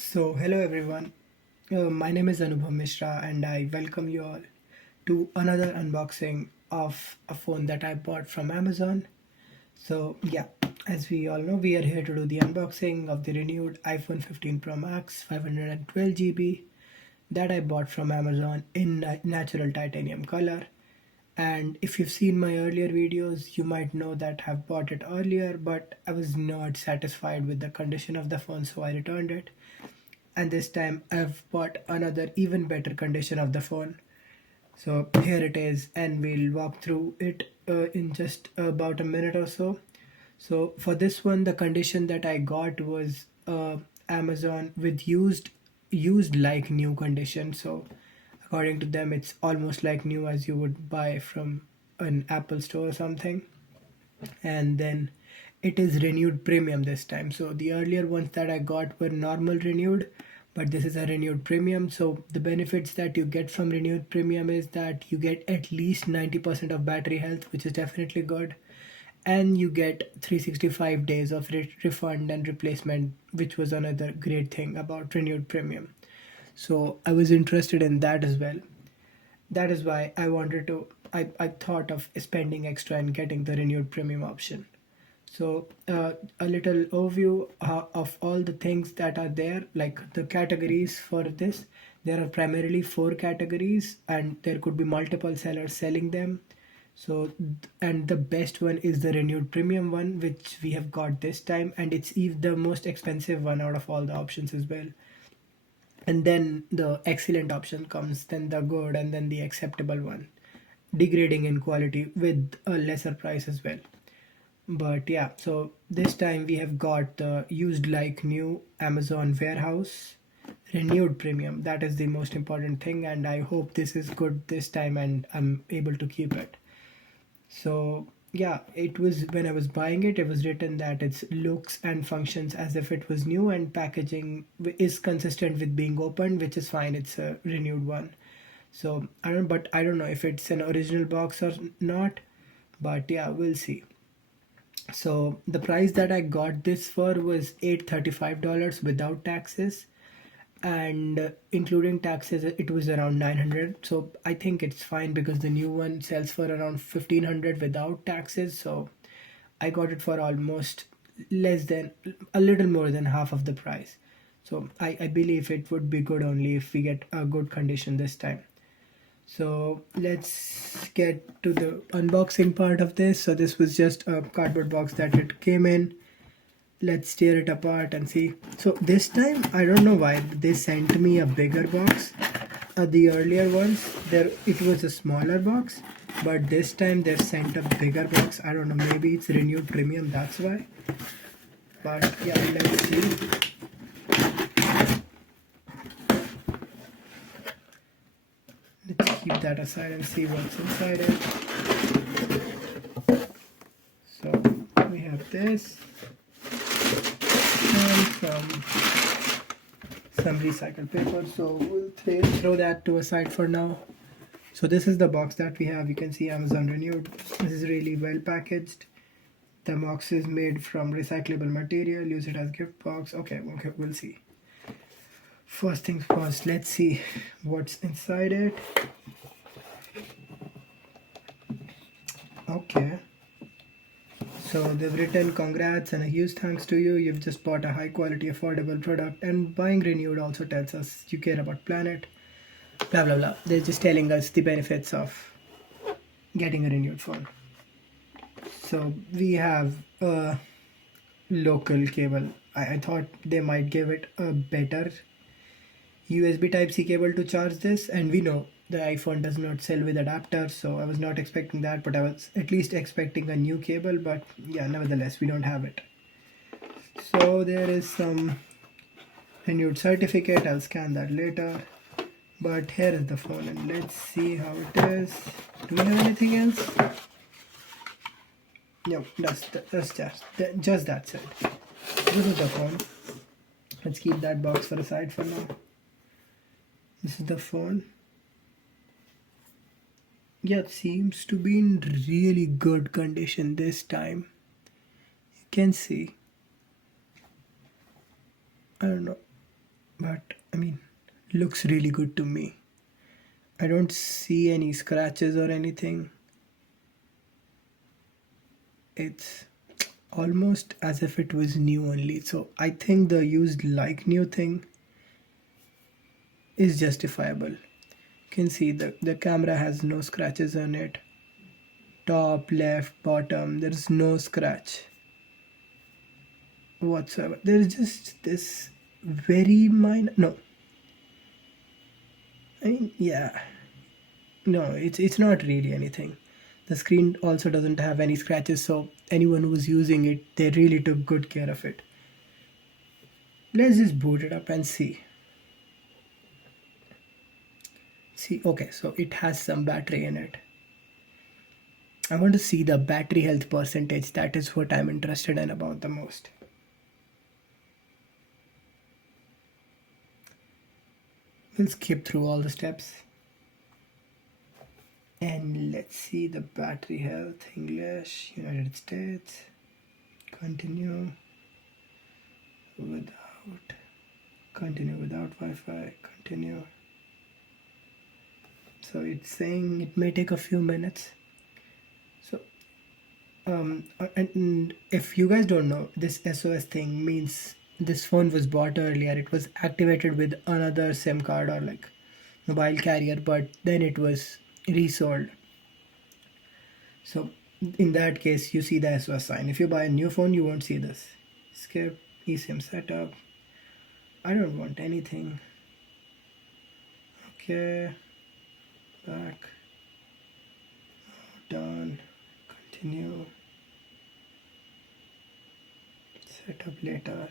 Hello everyone. My name is Anubhav Mishra, and I welcome you all to another unboxing of a phone that I bought from Amazon. As we all know, we are here to do the unboxing of the renewed iPhone 15 Pro Max 512 GB that I bought from Amazon in natural titanium color. And if you've seen my earlier videos, you might know that I've bought it earlier, but I was not satisfied with the condition of the phone, so I returned it. And this time I've bought another even better condition of the phone. So here it is, and we'll walk through it in just about a minute or so. So for this one, the condition that I got was Amazon with used like new condition. So according to them, it's almost like new as you would buy from an Apple store or something. And then it is renewed premium this time. So the earlier ones that I got were normal renewed, but this is a renewed premium. So the benefits that you get from renewed premium is that you get at least 90% of battery health, which is definitely good, and you get 365 days of refund and replacement, which was another great thing about renewed premium. So I was interested in that as well. That is why I thought of spending extra and getting the renewed premium option. So, a little overview of all the things that are there, like the categories for this. There are primarily four categories, and there could be multiple sellers selling them. So, and the best one is the renewed premium one, which we have got this time, and it's the most expensive one out of all the options as well. And then the excellent option comes, then the good, and then the acceptable one, degrading in quality with a lesser price as well. But yeah, so this time we have got the used like new Amazon warehouse renewed premium. That is the most important thing, and I hope this is good this time and I'm able to keep it. So yeah, it was when I was buying it, it was written that its looks and functions as if it was new, and packaging is consistent with being opened, which is fine. It's a renewed one. So I don't know if it's an original box or not, but yeah, we'll see. So the price that I got this for was $835 without taxes, and including taxes it was around 900. So I think it's fine because the new one sells for around 1500 without taxes. So I got it for almost less than a little more than half of the price. So I believe it would be good only if we get a good condition this time. So let's get to the unboxing part of this. So this was just a cardboard box that it came in. Let's tear it apart and see. So this time I don't know why they sent me a bigger box. The earlier ones there it was a smaller box, but this time they sent a bigger box. I don't know, maybe it's renewed premium, that's why. But yeah, let's see. Let's keep that aside and see what's inside it. So we have this and some recycled paper. So we'll throw that to a side for now. So this is the box that we have. You can see Amazon renewed. This is really well packaged. The box is made from recyclable material. Use it as gift box. Okay, we'll see. First things first, let's see what's inside it. Okay. So they've written congrats and a huge thanks to you. You've just bought a high quality affordable product, and buying renewed also tells us you care about planet. Blah blah blah. They're just telling us the benefits of getting a renewed phone. So we have a local cable. I thought they might give it a better USB Type C cable to charge this, and we know the iPhone does not sell with adapters, so I was not expecting that, but I was at least expecting a new cable. But yeah, nevertheless, we don't have it. So there is some renewed certificate. I'll scan that later. But here is the phone, and let's see how it is. Do we have anything else? No, just that's it. This is the phone. Let's keep that box for a side for now. This is the phone. Yeah, it seems to be in really good condition this time. You can see. I don't know. but I mean, looks really good to me. I don't see any scratches or anything. It's almost as if it was new only. So I think the used like new thing is justifiable. You can see the camera has no scratches on it. Top, left, bottom, there's no scratch whatsoever. There's just this very minor. No, I mean, yeah, no, it's not really anything. The screen also doesn't have any scratches, so anyone who was using it, they really took good care of it. Let's just boot it up and see. See, okay, so it has some battery in it. I want to see the battery health percentage. That is what I'm interested in about the most. We'll skip through all the steps. And let's see the battery health. English, United States. Continue without. Continue without Wi-Fi. Continue. So it's saying it may take a few minutes. So and if you guys don't know, this SOS thing means this phone was bought earlier. It was activated with another SIM card or like mobile carrier, but then it was resold. So in that case, you see the SOS sign. If you buy a new phone, you won't see this. Skip eSIM setup. I don't want anything. Okay, back, done, continue, setup later.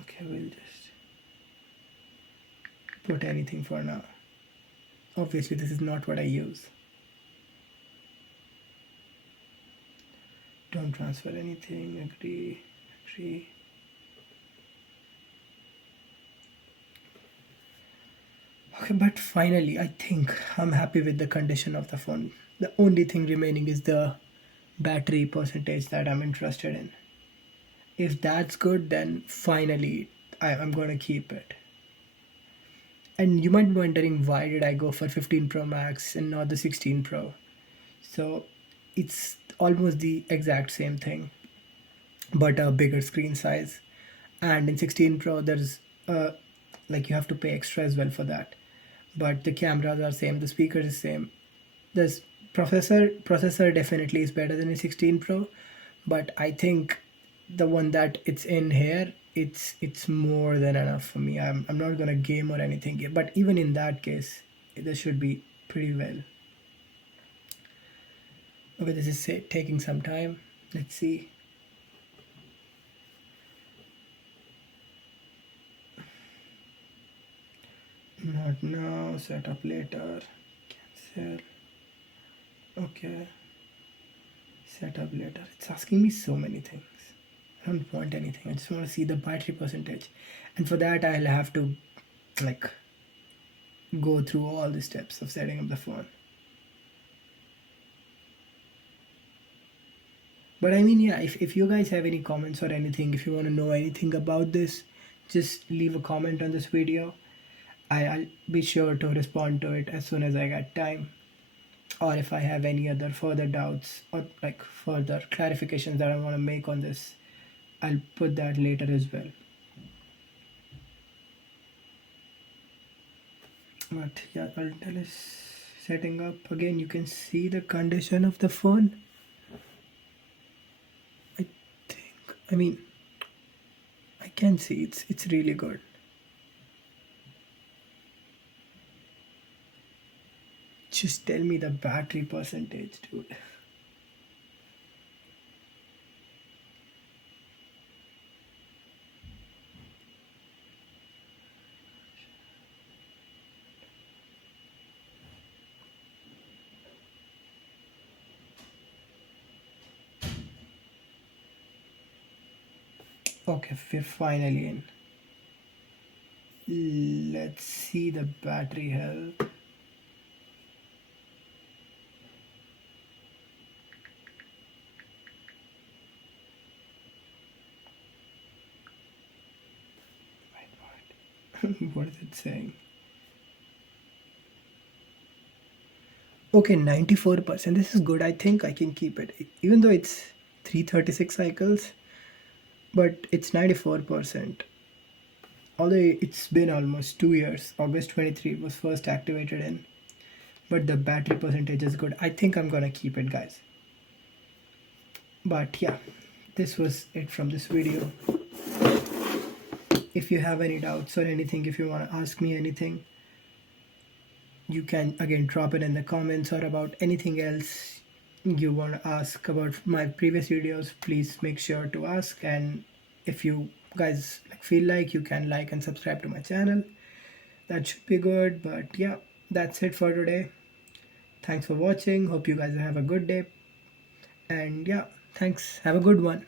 Okay, we'll just put anything for now. Obviously, this is not what I use. Don't transfer anything, agree, agree. Okay, but finally, I think I'm happy with the condition of the phone. The only thing remaining is the battery percentage that I'm interested in. If that's good, then finally I'm gonna keep it. And you might be wondering why did I go for 15 Pro Max and not the 16 Pro? So it's almost the exact same thing, but a bigger screen size. And in 16 Pro, there's like you have to pay extra as well for that. But the cameras are same, the speaker is same. This processor definitely is better than a 16 Pro, but I think the one that it's in here, it's more than enough for me. I'm not gonna game or anything, but even in that case, this should be pretty well. Okay, this is taking some time. Let's see. Not now. Set up later. Cancel. Okay. Set up later. It's asking me so many things. I don't want anything. I just want to see the battery percentage, and for that I'll have to like go through all the steps of setting up the phone. But I mean, yeah, if you guys have any comments or anything, if you want to know anything about this, just leave a comment on this video. I'll be sure to respond to it as soon as I get time. Or if I have any other further doubts or like further clarifications that I want to make on this, I'll put that later as well. But yeah, Altel is setting up again. You can see the condition of the phone. I think, I mean, I can see it's really good. Just tell me the battery percentage, dude. Okay, we're finally in. Let's see the battery health. What is it saying? Okay, 94%. This is good. I think I can keep it. Even though it's 336 cycles, but it's 94%. Although it's been almost 2 years. August 23 was first activated in. But the battery percentage is good. I think I'm gonna keep it, guys. But yeah, this was it from this video. If you have any doubts or anything, if you want to ask me anything, you can again drop it in the comments, or about anything else you want to ask about my previous videos, please make sure to ask. And if you guys feel like, you can like and subscribe to my channel. That should be good. But yeah, that's it for today. Thanks for watching. Hope you guys have a good day. And yeah, thanks. Have a good one.